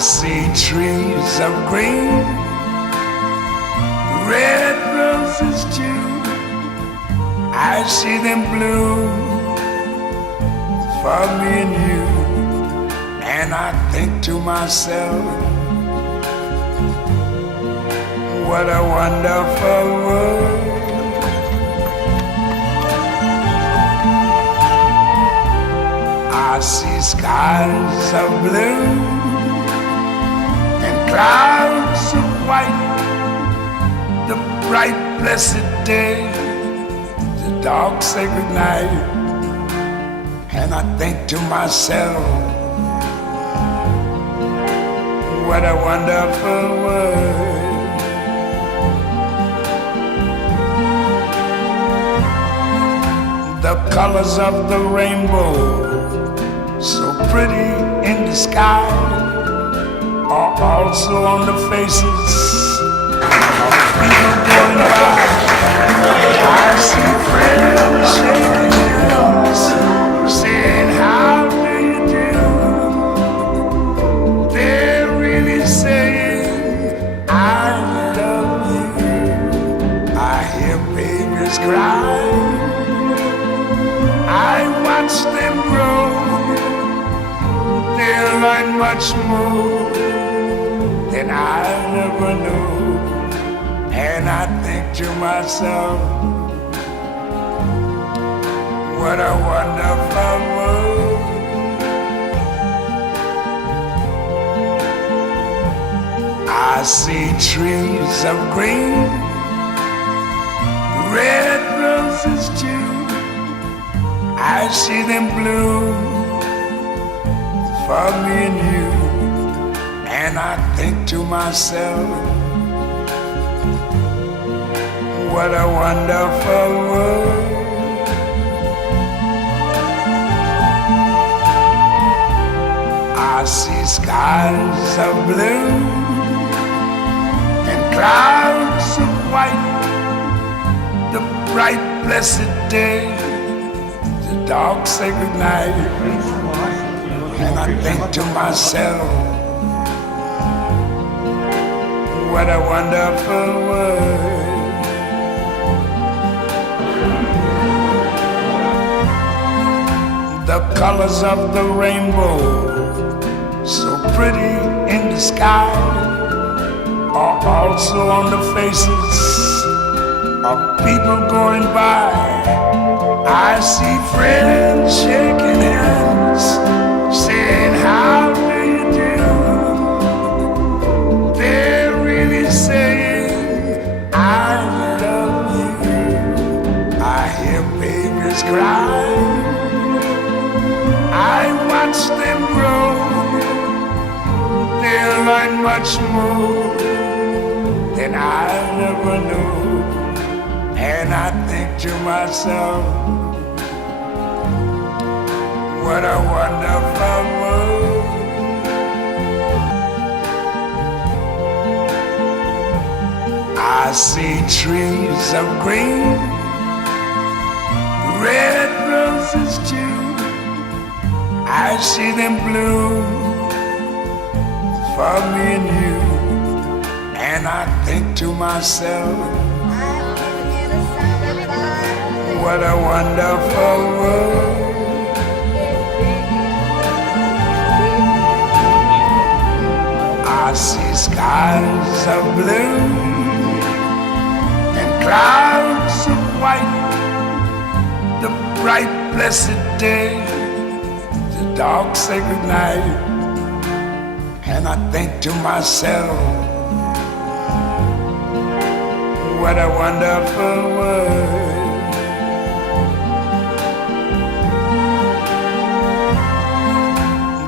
see trees of green, red roses too. I see them bloom for me and you. And I think to myself, what a wonderful world. I see skies of blue and clouds of white, the bright blessed day, the dark sacred night. And I think to myself, what a wonderful world. The colors of the rainbow, so pretty in the sky, are also on the faces of people going by. I see friends shaking hands, saying, how do you do? They're really saying, I love you. I hear babies cry, I watch them grow. They'll learn much more than I never knew. And I think to myself, what a wonderful world. I see trees of green, red roses too. I see them bloom for me and you. And I think to myself, what a wonderful world. I see skies of blue and clouds of white, the bright blessed day, the dark sacred night. And I think to myself, what a wonderful world. The colors of the rainbow, so pretty in the sky, are also on the faces of people going by. I see friends shaking hands, saying, how do you do? They're really saying, I love you. I hear babies cry, I watch them grow. They'll learn much more than I never knew. And I think to myself, what a wonderful world. I see trees of green, red roses too. I see them bloom for me and you. And I think to myself, what a wonderful world. I see skies of blue and clouds of white, the bright blessed day, the dark sacred night. And I think to myself, what a wonderful world.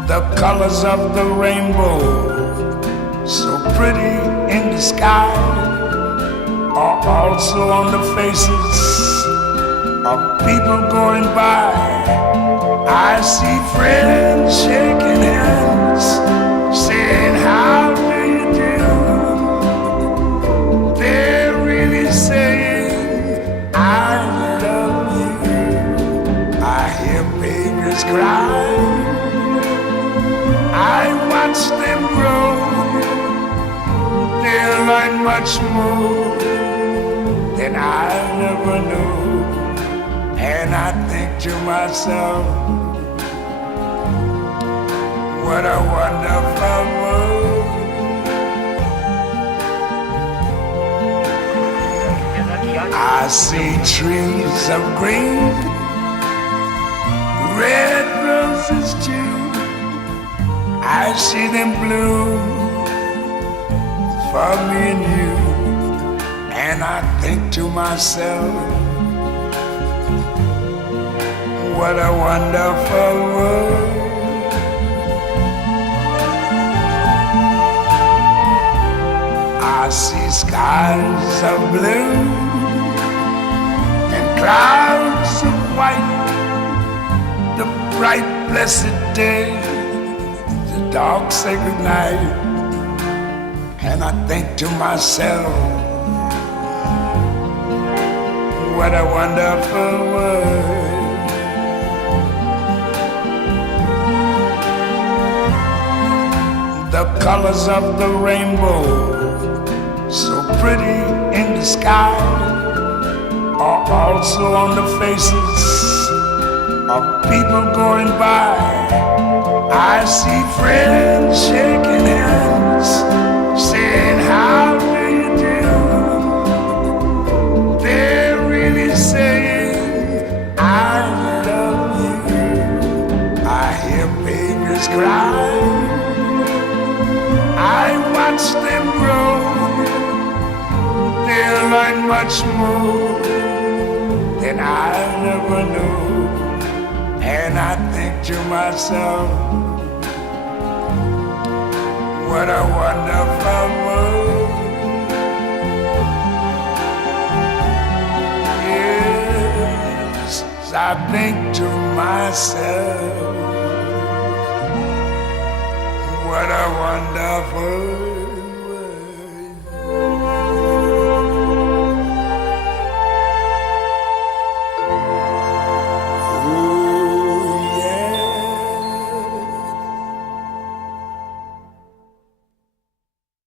The colors of the rainbow, so pretty in the sky, are also on the faces of people going by. I see friends shaking hands, saying, how do you do? They're really saying, I love you. I hear babies cry, I watch them grow. grow, they'll learn much more than I never knew. And I think to myself, what a wonderful world. I see trees of green, red roses too. I see them bloom for me and you. And I think to myself, what a wonderful world. I see skies of blue and clouds of white, the bright blessed day, the dark sacred night. And I think to myself, what a wonderful world. The colors of the rainbow, so pretty in the sky, are also on the faces of people going by. I see friends shaking hands, saying, how do you do? They're really saying, I love you. I hear babies cry, I watch them grow, they'll learn much more than I never knew. And I think to myself, what a wonderful world. Yes, I think to myself, what a wonderful